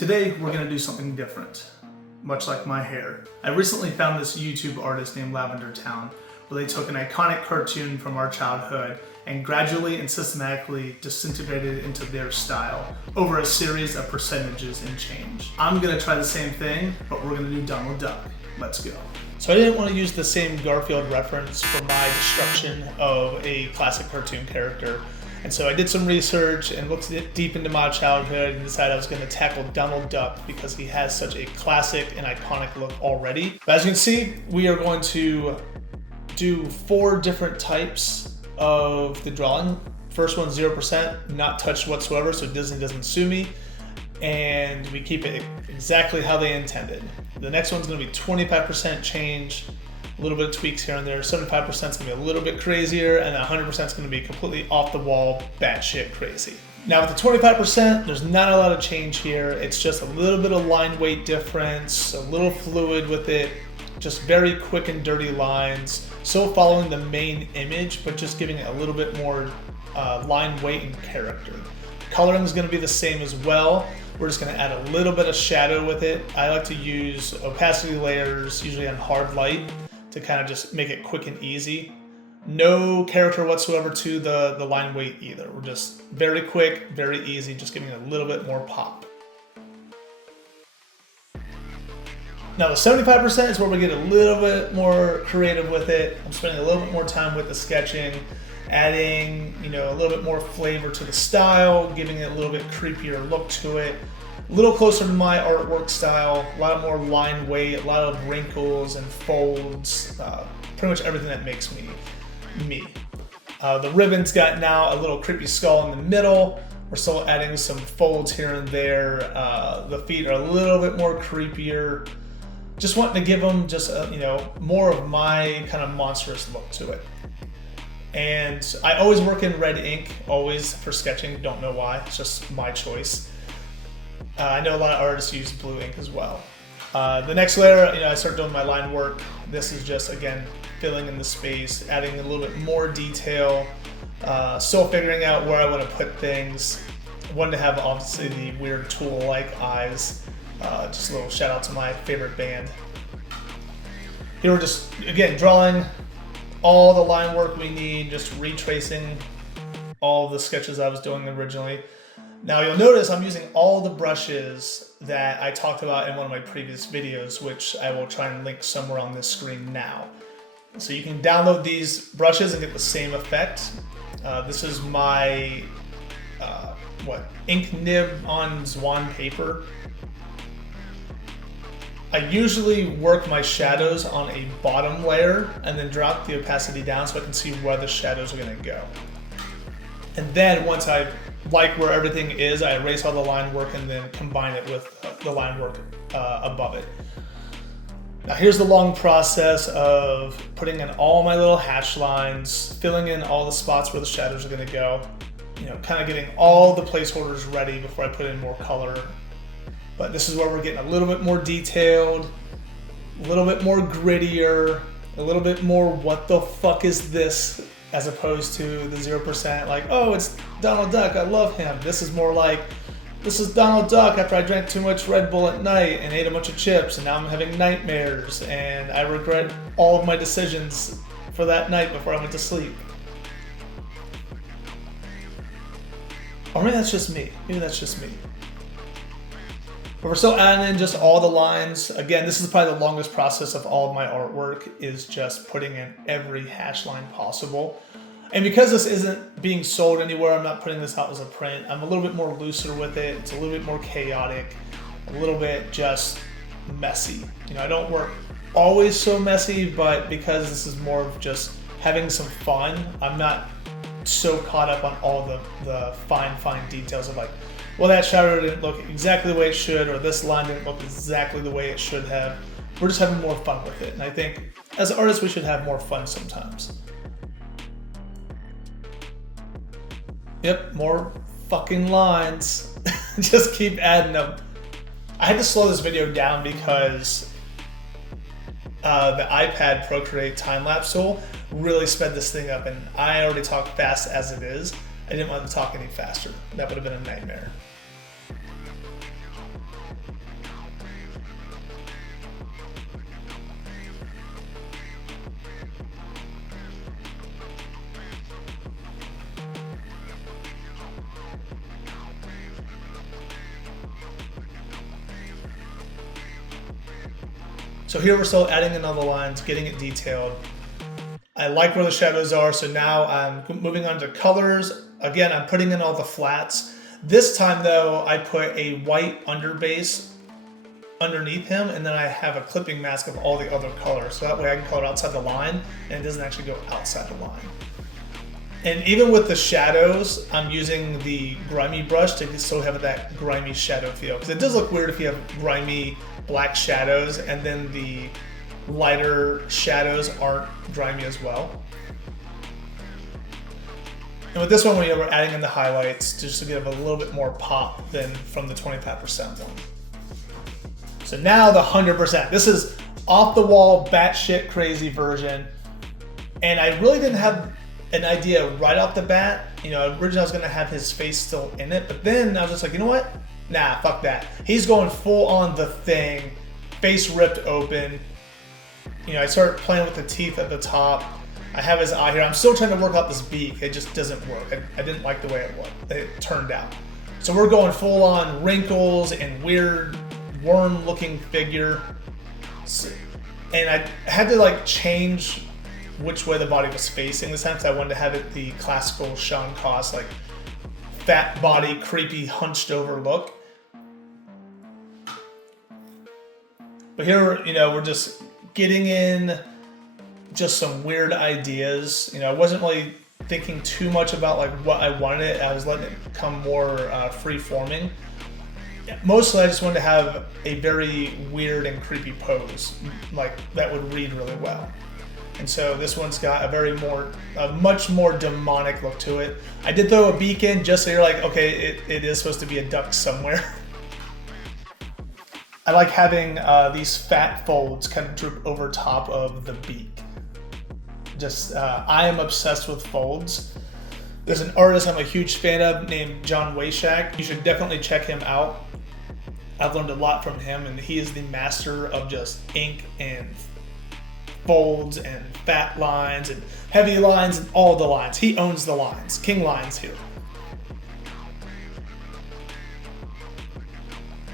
Today, we're gonna do something different, much like my hair. I recently found this YouTube artist named Lavender Town, where they took an iconic cartoon from our childhood and gradually and systematically disintegrated it into their style over a series of percentages and change. I'm gonna try the same thing, but we're gonna do Donald Duck. Let's go. So I didn't want to use the same Garfield reference for my destruction of a classic cartoon character. And so I did some research and looked deep into my childhood and decided I was going to tackle Donald Duck because he has such a classic and iconic look already. But as you can see, we are going to do 4 different types of the drawing. First one, 0%, not touched whatsoever, so Disney doesn't sue me. And we keep it exactly how they intended. The next one's gonna be 25% change, a little bit of tweaks here and there. 75% is gonna be a little bit crazier, and 100% is gonna be completely off the wall, batshit crazy. Now with the 25%, there's not a lot of change here. It's just a little bit of line weight difference, a little fluid with it, just very quick and dirty lines. So following the main image, but just giving it a little bit more line weight and character. Coloring is gonna be the same as well. We're just gonna add a little bit of shadow with it. I like to use opacity layers, usually on hard light, to kind of just make it quick and easy. No character whatsoever to the line weight either. We're just very quick, very easy, just giving it a little bit more pop. Now the 75% is where we get a little bit more creative with it. I'm spending a little bit more time with the sketching, adding, a little bit more flavor to the style, giving it a little bit creepier look to it. A little closer to my artwork style, a lot more line weight, a lot of wrinkles and folds, pretty much everything that makes me me. The ribbon's got now a little creepy skull in the middle. We're still adding some folds here and there. The feet are a little bit more creepier. Just wanting to give them just more of my kind of monstrous look to it. And I always work in red ink, always, for sketching. Don't know why, it's just my choice. I know a lot of artists use blue ink as well. The next layer, I start doing my line work. This is just, again, filling in the space, adding a little bit more detail, still figuring out where I want to put things. Wanted to have, obviously, the weird tool-like eyes. Just a little shout out to my favorite band. Here we're just, again, drawing all the line work we need, just retracing all the sketches I was doing originally. Now you'll notice I'm using all the brushes that I talked about in one of my previous videos, which I will try and link somewhere on this screen now. So you can download these brushes and get the same effect. This is my ink nib on Zwan paper. I usually work my shadows on a bottom layer and then drop the opacity down so I can see where the shadows are gonna go. And then once I like where everything is, I erase all the line work and then combine it with the line work above it. Now here's the long process of putting in all my little hash lines, filling in all the spots where the shadows are gonna go, kind of getting all the placeholders ready before I put in more color. But this is where we're getting a little bit more detailed, a little bit more grittier, a little bit more what the fuck is this, as opposed to the 0%, like, oh, it's Donald Duck, I love him. This is more like, this is Donald Duck after I drank too much Red Bull at night and ate a bunch of chips and now I'm having nightmares and I regret all of my decisions for that night before I went to sleep. Or maybe that's just me. But we're still adding in just all the lines. Again, this is probably the longest process of all of my artwork, is just putting in every hash line possible. And because this isn't being sold anywhere, I'm not putting this out as a print, I'm a little bit more looser with it. It's a little bit more chaotic, a little bit just messy. I don't work always so messy, but because this is more of just having some fun, I'm not so caught up on all the fine details of like, well, that shadow didn't look exactly the way it should, or this line didn't look exactly the way it should have. We're just having more fun with it. And I think as artists, we should have more fun sometimes. Yep, more fucking lines. Just keep adding them. I had to slow this video down because the iPad Procreate time-lapse tool really sped this thing up, and I already talk fast as it is. I didn't want to talk any faster. That would have been a nightmare. So here we're still adding in all the lines, getting it detailed. I like where the shadows are, so now I'm moving on to colors. Again, I'm putting in all the flats. This time though, I put a white underbase underneath him, and then I have a clipping mask of all the other colors. So that way I can color outside the line, and it doesn't actually go outside the line. And even with the shadows, I'm using the grimy brush to still have that grimy shadow feel. Because it does look weird if you have grimy black shadows and then the lighter shadows aren't grimy as well. And with this one, we're adding in the highlights just to give a little bit more pop than from the 25% one. So now the 100%. This is off the wall, batshit crazy version. And I really didn't have an idea right off the bat. You know, originally I was gonna have his face still in it, but then I was just like, you know what? Nah, fuck that. He's going full on The Thing, face ripped open. You know, I started playing with the teeth at the top. I have his eye here. I'm still trying to work out this beak. It just doesn't work. I didn't like the way it turned out. So we're going full on wrinkles and weird worm looking figure. And I had to like change which way the body was facing this time because I wanted to have it the classical Sean Cost, like fat body, creepy, hunched over look. But here, you know, we're just getting in just some weird ideas. You know, I wasn't really thinking too much about like what I wanted. I was letting it become more free-forming. Mostly I just wanted to have a very weird and creepy pose, like that would read really well. And so this one's got a much more demonic look to it. I did throw a beak in just so you're like, okay, it is supposed to be a duck somewhere. I like having these fat folds kind of droop over top of the beak. I am obsessed with folds. There's an artist I'm a huge fan of named John Wayshak. You should definitely check him out. I've learned a lot from him, and he is the master of just ink and folds and fat lines and heavy lines and all the lines. He owns the lines, king lines here.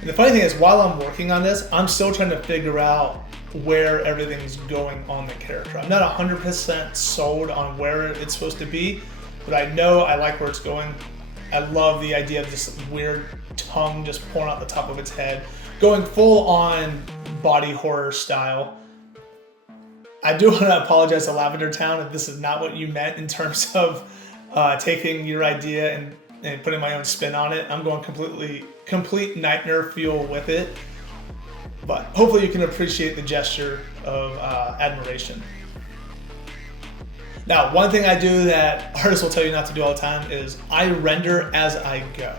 And the funny thing is, while I'm working on this, I'm still trying to figure out where everything's going on the character. I'm not 100% sold on where it's supposed to be, but I know I like where it's going. I love the idea of this weird tongue just pouring out the top of its head, going full on body horror style. I do want to apologize to Lavender Town if this is not what you meant in terms of taking your idea and putting my own spin on it. I'm going complete nightmare fuel with it, but hopefully you can appreciate the gesture of admiration. Now, one thing I do that artists will tell you not to do all the time is I render as I go.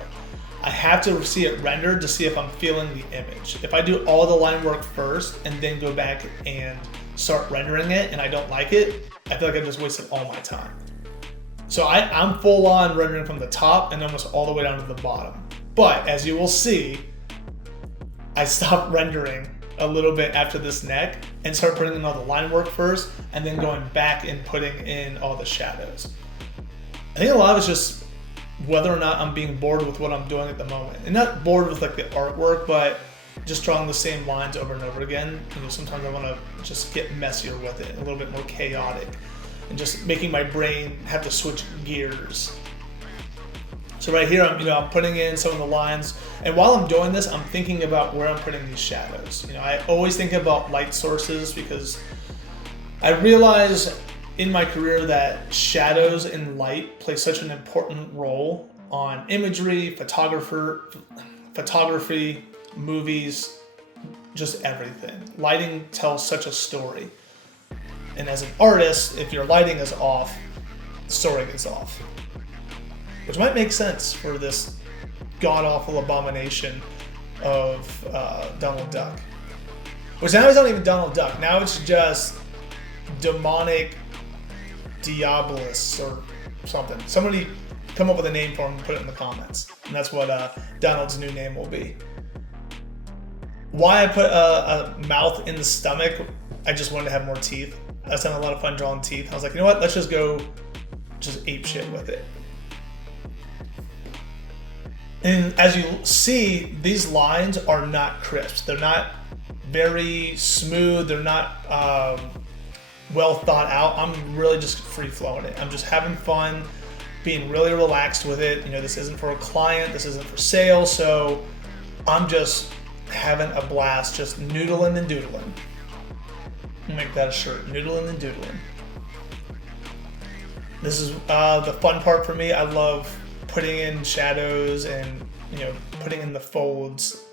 I have to see it rendered to see if I'm feeling the image. If I do all the line work first and then go back and start rendering it and I don't like it, I feel like I just wasted all my time. So I'm full on rendering from the top and almost all the way down to the bottom. But as you will see, I stopped rendering a little bit after this neck and start putting in all the line work first and then going back and putting in all the shadows. I think a lot of it's just whether or not I'm being bored with what I'm doing at the moment. And not bored with like the artwork, but just drawing the same lines over and over again. You know, sometimes I want to just get messier with it, a little bit more chaotic, and just making my brain have to switch gears. So right here, I'm putting in some of the lines, and while I'm doing this, I'm thinking about where I'm putting these shadows. You know, I always think about light sources because I realize in my career that shadows and light play such an important role on imagery, photography, movies, just everything. Lighting tells such a story. And as an artist, if your lighting is off, the story is off. Which might make sense for this god-awful abomination of Donald Duck. Which now it's not even Donald Duck. Now it's just demonic Diabolus or something. Somebody come up with a name for him and put it in the comments. And that's what Donald's new name will be. Why I put a mouth in the stomach, I just wanted to have more teeth. I was having a lot of fun drawing teeth. I was like, you know what? Let's just go ape shit with it. And as you see, these lines are not crisp. They're not very smooth. They're not well thought out. I'm really just free flowing it. I'm just having fun, being really relaxed with it. You know, this isn't for a client, this isn't for sale, so I'm just having a blast, just noodling and doodling. Make that a shirt, noodling and doodling. This is the fun part for me. I love putting in shadows and, you know, putting in the folds.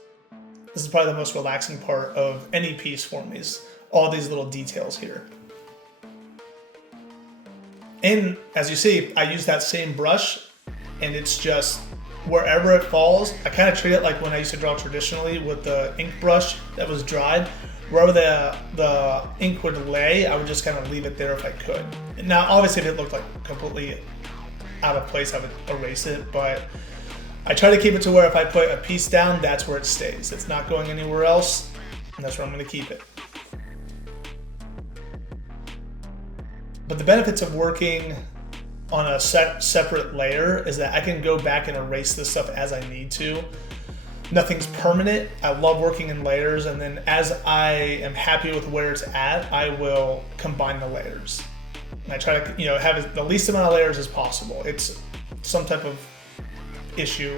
This is probably the most relaxing part of any piece for me, is all these little details here. And as you see, I use that same brush, and it's just wherever it falls. I kind of treat it like when I used to draw traditionally with the ink brush that was dried. Wherever the ink would lay, I would just kind of leave it there if I could. Now, obviously, if it looked like completely out of place, I would erase it, but I try to keep it to where if I put a piece down, that's where it stays. It's not going anywhere else, and that's where I'm going to keep it. But the benefits of working on a separate layer is that I can go back and erase this stuff as I need to. Nothing's permanent. I love working in layers, and then as I am happy with where it's at, I will combine the layers. And I try to, you know, have the least amount of layers as possible. It's some type of issue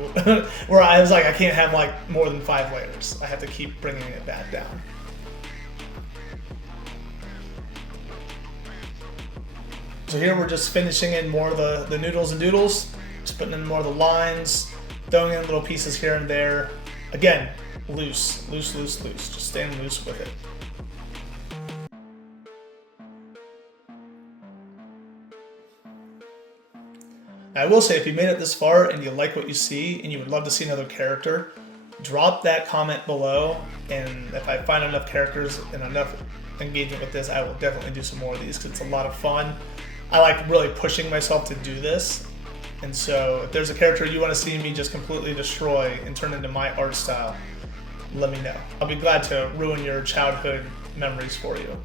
where I was like, I can't have like more than 5 layers. I have to keep bringing it back down. So here we're just finishing in more of the noodles and doodles, just putting in more of the lines, throwing in little pieces here and there. Again, loose, just staying loose with it. Now, I will say, if you made it this far and you like what you see and you would love to see another character, drop that comment below, and if I find enough characters and enough engagement with this, I will definitely do some more of these because it's a lot of fun. I like really pushing myself to do this. And so if there's a character you want to see me just completely destroy and turn into my art style, let me know. I'll be glad to ruin your childhood memories for you.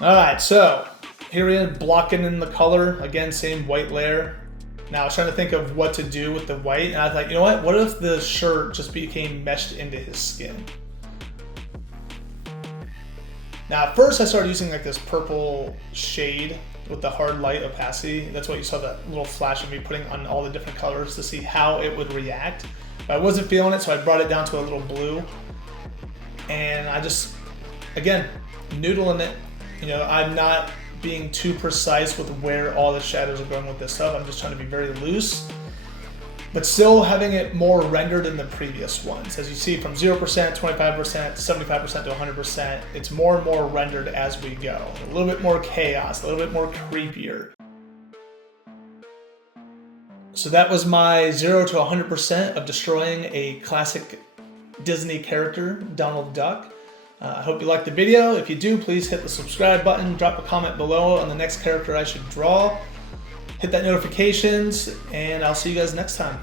All right, so here we are blocking in the color. Again, same white layer. Now I was trying to think of what to do with the white, and I was like, you know what if the shirt just became meshed into his skin? Now at first I started using like this purple shade with the hard light opacity. That's what you saw, that little flash of me putting on all the different colors to see how it would react. But I wasn't feeling it, so I brought it down to a little blue. And I just, again, noodling it. You know, I'm not being too precise with where all the shadows are going with this stuff. I'm just trying to be very loose, but still having it more rendered than the previous ones. As you see, from 0%, 25%, 75% to 100%, it's more and more rendered as we go. A little bit more chaos, a little bit more creepier. So that was my 0 to 100% of destroying a classic Disney character, Donald Duck. I hope you liked the video. If you do, please hit the subscribe button, drop a comment below on the next character I should draw. Hit that notifications, and I'll see you guys next time.